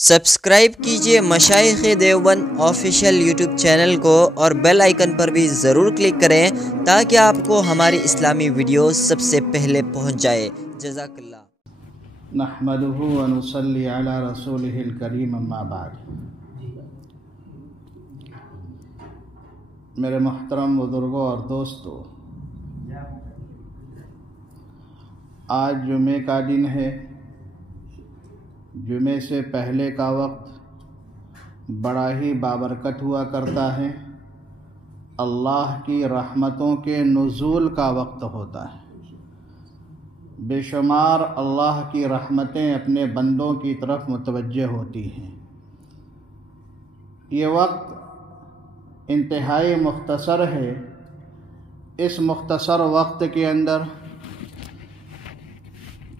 Subscribe کیجئے مشائخ Deoband official YouTube channel کو اور بیل آئیکن پر بھی ضرور کلک کریں تاکہ آپ کو ہماری اسلامی ویڈیوز سب سے پہلے پہنچ جائے۔ جزاک اللہ۔ نحمدہ ونصلی علی رسولہ الکریم، اما بعد۔ میرے محترم بزرگوں اور دوستو، آج جمعے کا دن ہے۔ جمعے سے پہلے کا وقت بڑا ہی بابرکت ہوا کرتا ہے، اللہ کی رحمتوں کے نزول کا وقت ہوتا ہے۔ بے شمار اللہ کی رحمتیں اپنے بندوں کی طرف متوجہ ہوتی ہیں۔ یہ وقت انتہائی مختصر ہے۔ اس مختصر وقت کے اندر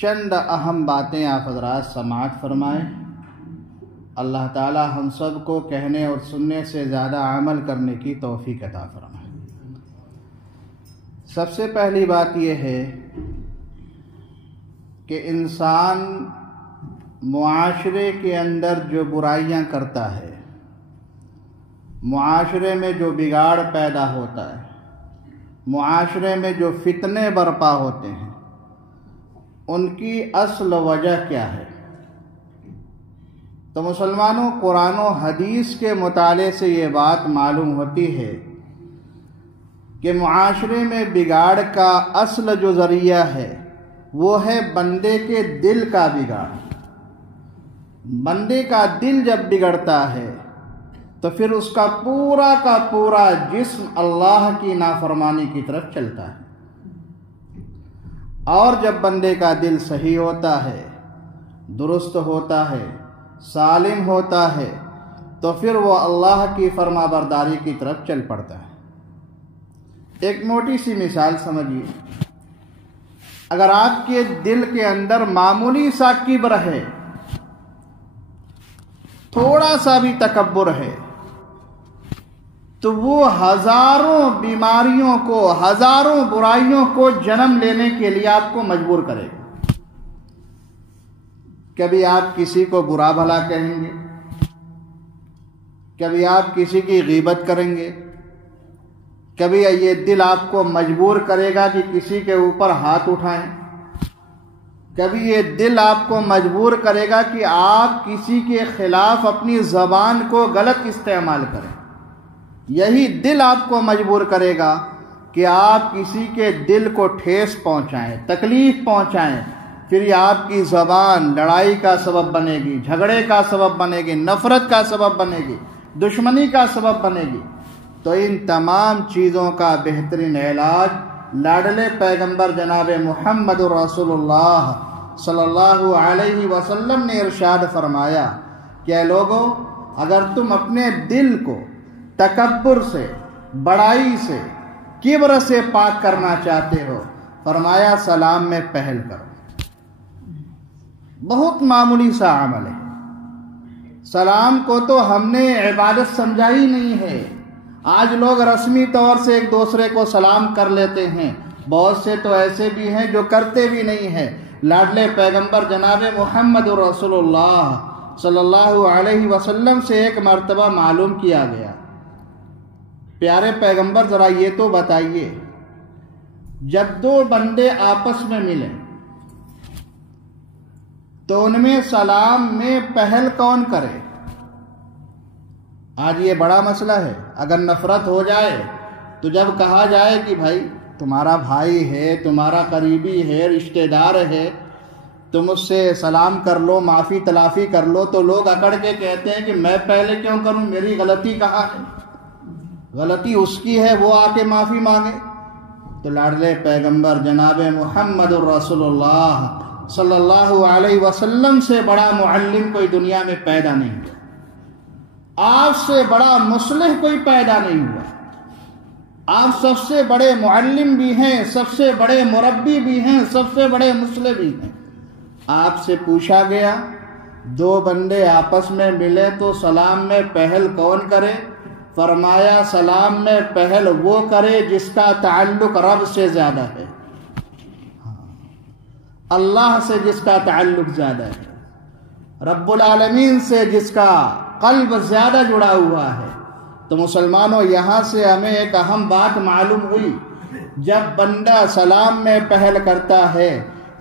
چند اہم باتیں آپ حضرات سماعت فرمائیں۔ اللہ تعالی ہم سب کو کہنے اور سننے سے زیادہ عمل کرنے کی توفیق عطا فرمائے۔ سب سے پہلی بات یہ ہے کہ انسان معاشرے کے اندر جو برائیاں کرتا ہے، معاشرے میں جو بگاڑ پیدا ہوتا ہے، معاشرے میں جو فتنے برپا ہوتے ہیں، ان کی اصل وجہ کیا ہے؟ تو مسلمانوں، قرآن و حدیث کے مطالعے سے یہ بات معلوم ہوتی ہے کہ معاشرے میں بگاڑ کا اصل جو ذریعہ ہے وہ ہے بندے کے دل کا بگاڑ۔ بندے کا دل جب بگڑتا ہے تو پھر اس کا پورا جسم اللہ کی نافرمانی کی طرف چلتا ہے، اور جب بندے کا دل صحیح ہوتا ہے، درست ہوتا ہے، سالم ہوتا ہے، تو پھر وہ اللہ کی فرما برداری کی طرف چل پڑتا ہے۔ ایک موٹی سی مثال سمجھیے۔ اگر آپ کے دل کے اندر معمولی سا کبر ہے، تھوڑا سا بھی تکبر ہے، تو وہ ہزاروں بیماریوں کو، ہزاروں برائیوں کو جنم لینے کے لیے آپ کو مجبور کرے گا۔ کبھی آپ کسی کو برا بھلا کہیں گے، کبھی آپ کسی کی غیبت کریں گے، کبھی یہ دل آپ کو مجبور کرے گا کہ کسی کے اوپر ہاتھ اٹھائیں، کبھی یہ دل آپ کو مجبور کرے گا کہ آپ کسی کے خلاف اپنی زبان کو غلط استعمال کریں۔ یہی دل آپ کو مجبور کرے گا کہ آپ کسی کے دل کو ٹھیس پہنچائیں، تکلیف پہنچائیں، پھر یہ آپ کی زبان لڑائی کا سبب بنے گی، جھگڑے کا سبب بنے گی، نفرت کا سبب بنے گی، دشمنی کا سبب بنے گی۔ تو ان تمام چیزوں کا بہترین علاج لاڈلے پیغمبر جناب محمد رسول اللہ صلی اللہ علیہ وسلم نے ارشاد فرمایا کہ اے لوگو، اگر تم اپنے دل کو تکبر سے، بڑائی سے، کبر سے پاک کرنا چاہتے ہو، فرمایا سلام میں پہل کرو۔ بہت معمولی سا عمل ہے۔ سلام کو تو ہم نے عبادت سمجھا ہی نہیں ہے۔ آج لوگ رسمی طور سے ایک دوسرے کو سلام کر لیتے ہیں، بہت سے تو ایسے بھی ہیں جو کرتے بھی نہیں ہیں۔ لاڈلے پیغمبر جناب محمد رسول اللہ صلی اللہ علیہ وسلم سے ایک مرتبہ معلوم کیا گیا، پیارے پیغمبر ذرا یہ تو بتائیے، جب دو بندے آپس میں ملیں تو ان میں سلام میں پہل کون کرے؟ آج یہ بڑا مسئلہ ہے۔ اگر نفرت ہو جائے تو جب کہا جائے کہ بھائی تمہارا بھائی ہے، تمہارا قریبی ہے، رشتہ دار ہے، تم اس سے سلام کر لو، معافی تلافی کر لو، تو لوگ اکڑ کے کہتے ہیں کہ میں پہلے کیوں کروں، میری غلطی کہاں ہے؟ غلطی اس کی ہے، وہ آ کے معافی مانگے۔ تو لاڈلے پیغمبر جناب محمد الرسول اللہ صلی اللہ علیہ وسلم سے بڑا معلم کوئی دنیا میں پیدا نہیں ہوا، آپ سے بڑا مصلح کوئی پیدا نہیں ہوا۔ آپ سب سے بڑے معلم بھی ہیں، سب سے بڑے مربی بھی ہیں، سب سے بڑے مصلح بھی ہیں۔ آپ سے پوچھا گیا، دو بندے آپس میں ملے تو سلام میں پہل کون کرے؟ فرمایا سلام میں پہل وہ کرے جس کا تعلق رب سے زیادہ ہے، اللہ سے جس کا تعلق زیادہ ہے۔ رب العالمین سے جس کا قلب زیادہ جڑا ہوا ہے۔ تو مسلمانوں، یہاں سے ہمیں ایک اہم بات معلوم ہوئی، جب بندہ سلام میں پہل کرتا ہے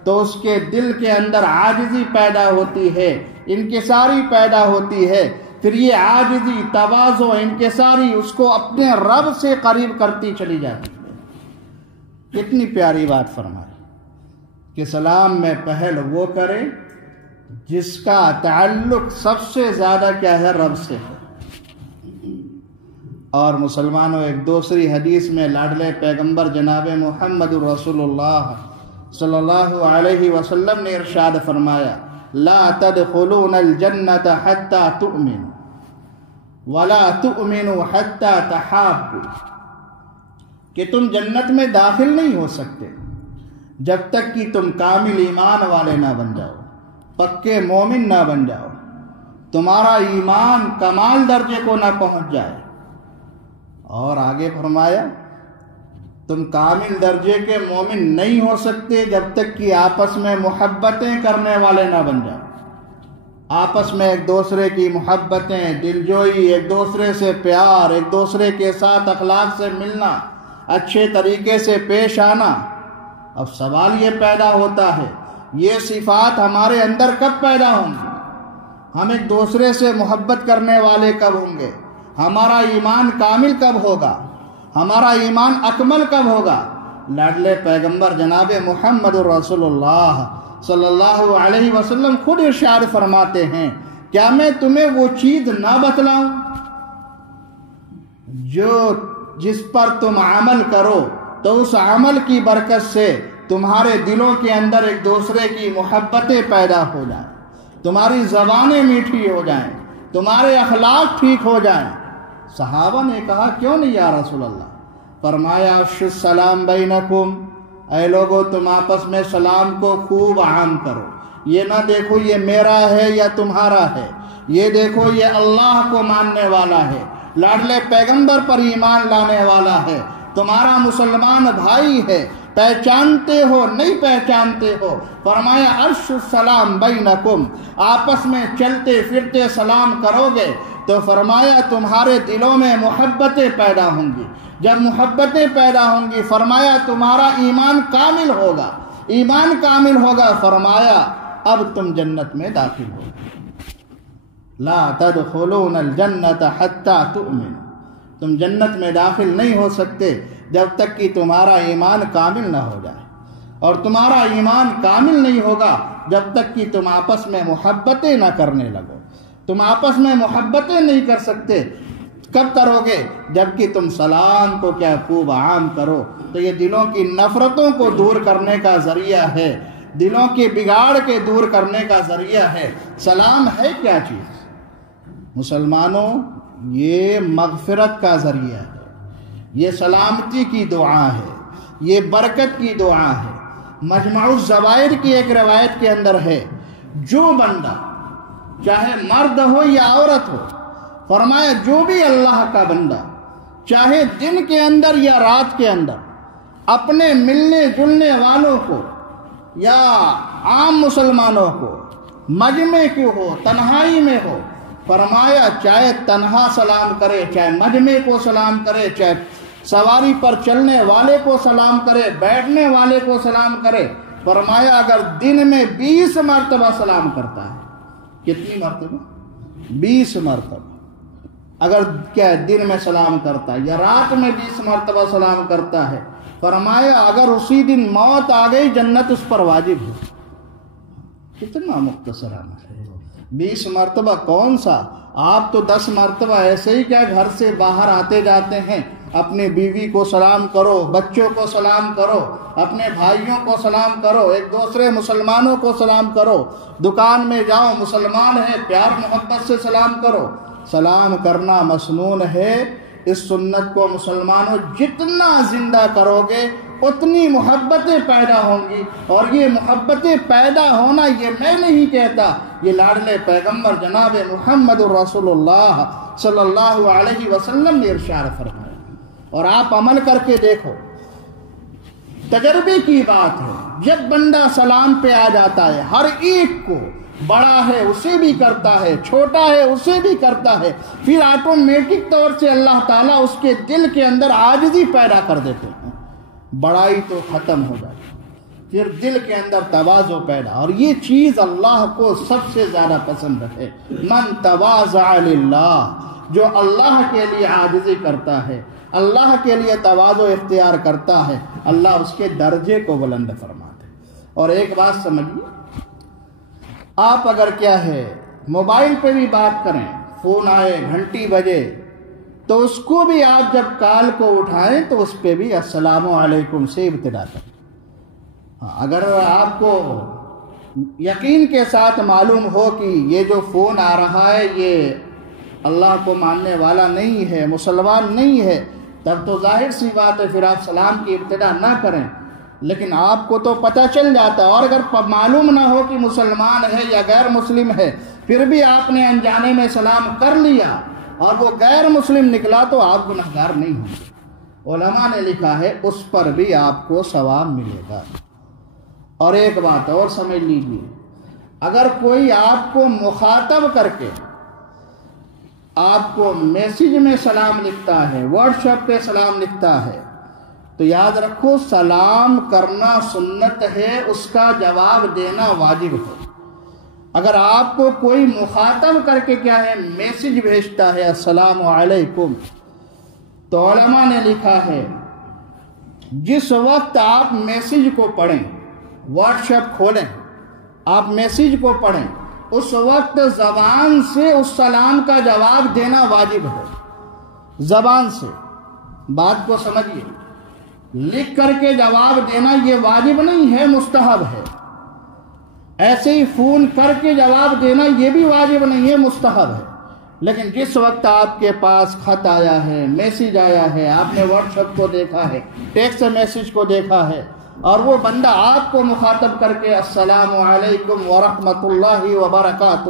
تو اس کے دل کے اندر عاجزی پیدا ہوتی ہے، انکساری پیدا ہوتی ہے، پھر یہ عاجزی، تواضع، انکساری اس کو اپنے رب سے قریب کرتی چلی جاتی ہے۔ کتنی پیاری بات فرمائی کہ سلام میں پہل وہ کرے جس کا تعلق سب سے زیادہ کیا ہے، رب سے ہے۔ اور مسلمانوں، ایک دوسری حدیث میں لاڈلے پیغمبر جناب محمد رسول اللہ صلی اللہ علیہ وسلم نے ارشاد فرمایا، لا تدخلون الجنت حتی تؤمنوا ولا تؤمنوا حتی تحابوا، کہ تم جنت میں داخل نہیں ہو سکتے جب تک کہ تم کامل ایمان والے نہ بن جاؤ، پکے مومن نہ بن جاؤ، تمہارا ایمان کمال درجے کو نہ پہنچ جائے۔ اور آگے فرمایا، تم کامل درجے کے مومن نہیں ہو سکتے جب تک کہ آپس میں محبتیں کرنے والے نہ بن جاؤ۔ آپس میں ایک دوسرے کی محبتیں، دلجوئی، ایک دوسرے سے پیار، ایک دوسرے کے ساتھ اخلاق سے ملنا، اچھے طریقے سے پیش آنا۔ اب سوال یہ پیدا ہوتا ہے، یہ صفات ہمارے اندر کب پیدا ہوں گی؟ ہم ایک دوسرے سے محبت کرنے والے کب ہوں گے؟ ہمارا ایمان کامل کب ہوگا؟ ہمارا ایمان اکمل کب ہوگا؟ لاڈلے پیغمبر جناب محمد رسول اللہ صلی اللہ علیہ وسلم خود ارشاد فرماتے ہیں، کیا میں تمہیں وہ چیز نہ بتلاؤں جس پر تم عمل کرو تو اس عمل کی برکت سے تمہارے دلوں کے اندر ایک دوسرے کی محبتیں پیدا ہو جائیں، تمہاری زبانیں میٹھی ہو جائیں، تمہارے اخلاق ٹھیک ہو جائیں۔ صحابہ نے کہا، کیوں نہیں یا رسول اللہ؟ فرمایا، افشوا السلام بینکم، اے لوگو تم آپس میں سلام کو خوب عام کرو، یہ نہ دیکھو یہ میرا ہے یا تمہارا ہے، یہ دیکھو یہ اللہ کو ماننے والا ہے، لاڈلے پیغمبر پر ایمان لانے والا ہے، تمہارا مسلمان بھائی ہے، پہچانتے ہو نہیں پہچانتے ہو۔ فرمایا، افشوا السلام بینکم، آپس میں چلتے پھرتے سلام کرو گے تو فرمایا تمہارے دلوں میں محبتیں پیدا ہوں گی، جب محبتیں پیدا ہوں گی فرمایا تمہارا ایمان کامل ہوگا، ایمان کامل ہوگا، فرمایا اب تم جنت میں داخل ہو۔ لا تدخلون الجنت حتی تؤمنوا، تم جنت میں داخل نہیں ہو سکتے جب تک کہ تمہارا ایمان کامل نہ ہو جائے، اور تمہارا ایمان کامل نہیں ہوگا جب تک کہ تم آپس میں محبتیں نہ کرنے لگو۔ تم آپس میں محبتیں نہیں کر سکتے، کب کرو گے؟ جب کہ تم سلام کو کیا خوب عام کرو۔ تو یہ دلوں کی نفرتوں کو دور کرنے کا ذریعہ ہے، دلوں کے بگاڑ کے دور کرنے کا ذریعہ ہے۔ سلام ہے کیا چیز؟ مسلمانوں، یہ مغفرت کا ذریعہ ہے، یہ سلامتی کی دعا ہے، یہ برکت کی دعا ہے۔ مجمع الزوائر کی ایک روایت کے اندر ہے، جو بندہ چاہے مرد ہو یا عورت ہو، فرمایا جو بھی اللہ کا بندہ چاہے دن کے اندر یا رات کے اندر اپنے ملنے جلنے والوں کو یا عام مسلمانوں کو، مجمع کی ہو تنہائی میں ہو، فرمایا چاہے تنہا سلام کرے، چاہے مجمع کو سلام کرے، چاہے سواری پر چلنے والے کو سلام کرے، بیٹھنے والے کو سلام کرے، فرمایا اگر دن میں 20 مرتبہ سلام کرتا ہے، کتنی مرتبہ؟ 20 مرتبہ اگر کیا دن میں سلام کرتا ہے یا رات میں 20 مرتبہ سلام کرتا ہے، فرمایا اگر اسی دن موت آ گئی جنت اس پر واجب ہے۔ کتنا مختصر عمل ہے، 20 مرتبہ کون سا؟ آپ تو 10 مرتبہ ایسے ہی کیا گھر سے باہر آتے جاتے ہیں، اپنے بیوی کو سلام کرو، بچوں کو سلام کرو، اپنے بھائیوں کو سلام کرو، ایک دوسرے مسلمانوں کو سلام کرو، دکان میں جاؤ مسلمان ہے پیار محبت سے سلام کرو۔ سلام کرنا مسنون ہے، اس سنت کو مسلمانوں جتنا زندہ کرو گے اتنی محبتیں پیدا ہوں گی، اور یہ محبتیں پیدا ہونا یہ میں نہیں کہتا، یہ لاڈلے پیغمبر جناب محمد رسول اللہ صلی اللہ علیہ وسلم نے ارشاد فرمایا۔ اور آپ عمل کر کے دیکھو، تجربے کی بات ہے، جب بندہ سلام پہ آ جاتا ہے ہر ایک کو بڑا ہے اسے بھی کرتا ہے، چھوٹا ہے اسے بھی کرتا ہے، پھر آٹومیٹک طور سے اللہ تعالیٰ اس کے دل کے اندر عاجزی پیدا کر دیتے ہیں، بڑائی تو ختم ہو جاتی، پھر دل کے اندر تواضع پیدا، اور یہ چیز اللہ کو سب سے زیادہ پسند ہے۔ من تواضع للہ، جو اللہ کے لیے عاجزی کرتا ہے، اللہ کے لیے تواضع اختیار کرتا ہے، اللہ اس کے درجے کو بلند فرماتے۔ اور ایک بات سمجھیے، آپ اگر کیا ہے موبائل پہ بھی بات کریں، فون آئے، گھنٹی بجے، تو اس کو بھی آپ جب کال کو اٹھائیں تو اس پہ بھی السلام علیکم سے ابتدا کریں۔ اگر آپ کو یقین کے ساتھ معلوم ہو کہ یہ جو فون آ رہا ہے یہ اللہ کو ماننے والا نہیں ہے، مسلمان نہیں ہے، تب تو ظاہر سی بات ہے پھر آپ سلام کی ابتدا نہ کریں، لیکن آپ کو تو پتہ چل جاتا ہے، اور اگر معلوم نہ ہو کہ مسلمان ہے یا غیر مسلم ہے، پھر بھی آپ نے انجانے میں سلام کر لیا اور وہ غیر مسلم نکلا تو آپ گنہگار نہیں ہوں گے۔ علماء نے لکھا ہے اس پر بھی آپ کو ثواب ملے گا۔ اور ایک بات اور سمجھ لیجیے، اگر کوئی آپ کو مخاطب کر کے آپ کو میسج میں سلام لکھتا ہے، واٹس ایپ پہ سلام لکھتا ہے، تو یاد رکھو سلام کرنا سنت ہے، اس کا جواب دینا واجب ہے۔ اگر آپ کو کوئی مخاطب کر کے کیا ہے میسج بھیجتا ہے السلام علیکم، تو علماء نے لکھا ہے جس وقت آپ میسج کو پڑھیں، واٹس ایپ کھولیں، آپ میسج کو پڑھیں، اس وقت زبان سے اس سلام کا جواب دینا واجب ہے۔ زبان سے بات کو سمجھیے، لکھ کر کے جواب دینا یہ واجب نہیں ہے، مستحب ہے۔ ایسے ہی فون کر کے جواب دینا یہ بھی واجب نہیں ہے، مستحب ہے۔ لیکن جس وقت آپ کے پاس خط آیا ہے، میسج آیا ہے، آپ نے واٹس ایپ کو دیکھا ہے، ٹیکسٹ میسج کو دیکھا ہے، اور وہ بندہ آپ کو مخاطب کر کے السلام علیکم ورحمۃ اللہ وبرکاتہ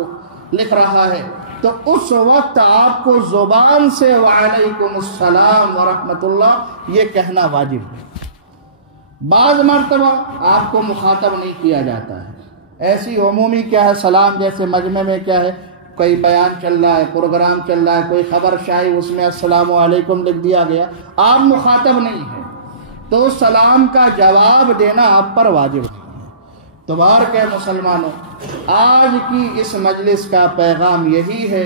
لکھ رہا ہے، تو اس وقت آپ کو زبان سے وعلیکم السلام ورحمۃ اللہ یہ کہنا واجب ہے۔ بعض مرتبہ آپ کو مخاطب نہیں کیا جاتا ہے، ایسی عمومی کیا ہے سلام، جیسے مجمع میں کیا ہے کوئی بیان چل رہا ہے، پروگرام چل رہا ہے، کوئی خبر شائع، اس میں السلام علیکم لکھ دیا گیا، آپ مخاطب نہیں ہیں، تو سلام کا جواب دینا آپ پر واجب ہے۔ تو بارک مسلمانوں، آج کی اس مجلس کا پیغام یہی ہے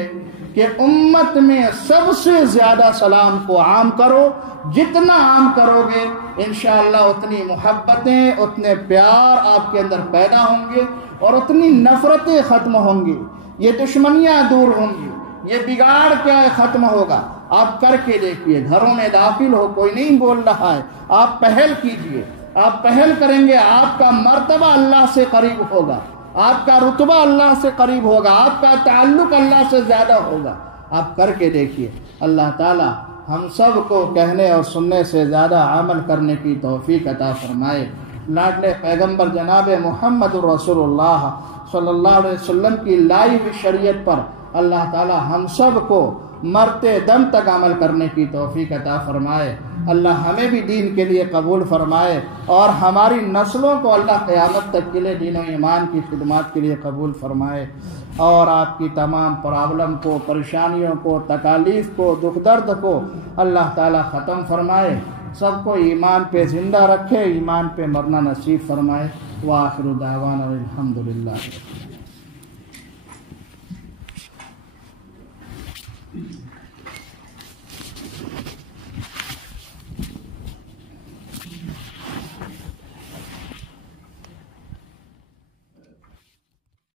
کہ امت میں سب سے زیادہ سلام کو عام کرو، جتنا عام کرو گے انشاءاللہ اتنی محبتیں، اتنے پیار آپ کے اندر پیدا ہوں گے، اور اتنی نفرتیں ختم ہوں گی، یہ دشمنیاں دور ہوں گی، یہ بگاڑ کیا ہے ختم ہوگا۔ آپ کر کے دیکھیے، گھروں میں داخل ہو، کوئی نہیں بول رہا ہے، آپ پہل کیجئے، آپ پہل کریں گے، آپ کا مرتبہ اللہ سے قریب ہوگا، آپ کا رتبہ اللہ سے قریب ہوگا، آپ کا تعلق اللہ سے زیادہ ہوگا۔ آپ کر کے دیکھیے، اللہ تعالی ہم سب کو کہنے اور سننے سے زیادہ عمل کرنے کی توفیق عطا فرمائے۔ لاڈلے پیغمبر جناب محمد رسول اللہ صلی اللہ علیہ وسلم کی لائی ہوئی شریعت پر اللہ تعالی ہم سب کو مرتے دم تک عمل کرنے کی توفیق عطا فرمائے۔ اللہ ہمیں بھی دین کے لیے قبول فرمائے، اور ہماری نسلوں کو اللہ قیامت تک کے لیے دین و ایمان کی خدمات کے لیے قبول فرمائے، اور آپ کی تمام پرابلم کو، پریشانیوں کو، تکالیف کو، دکھ درد کو اللہ تعالی ختم فرمائے، سب کو ایمان پہ زندہ رکھے، ایمان پہ مرنا نصیب فرمائے۔ وآخر دعوانا الحمدللہ۔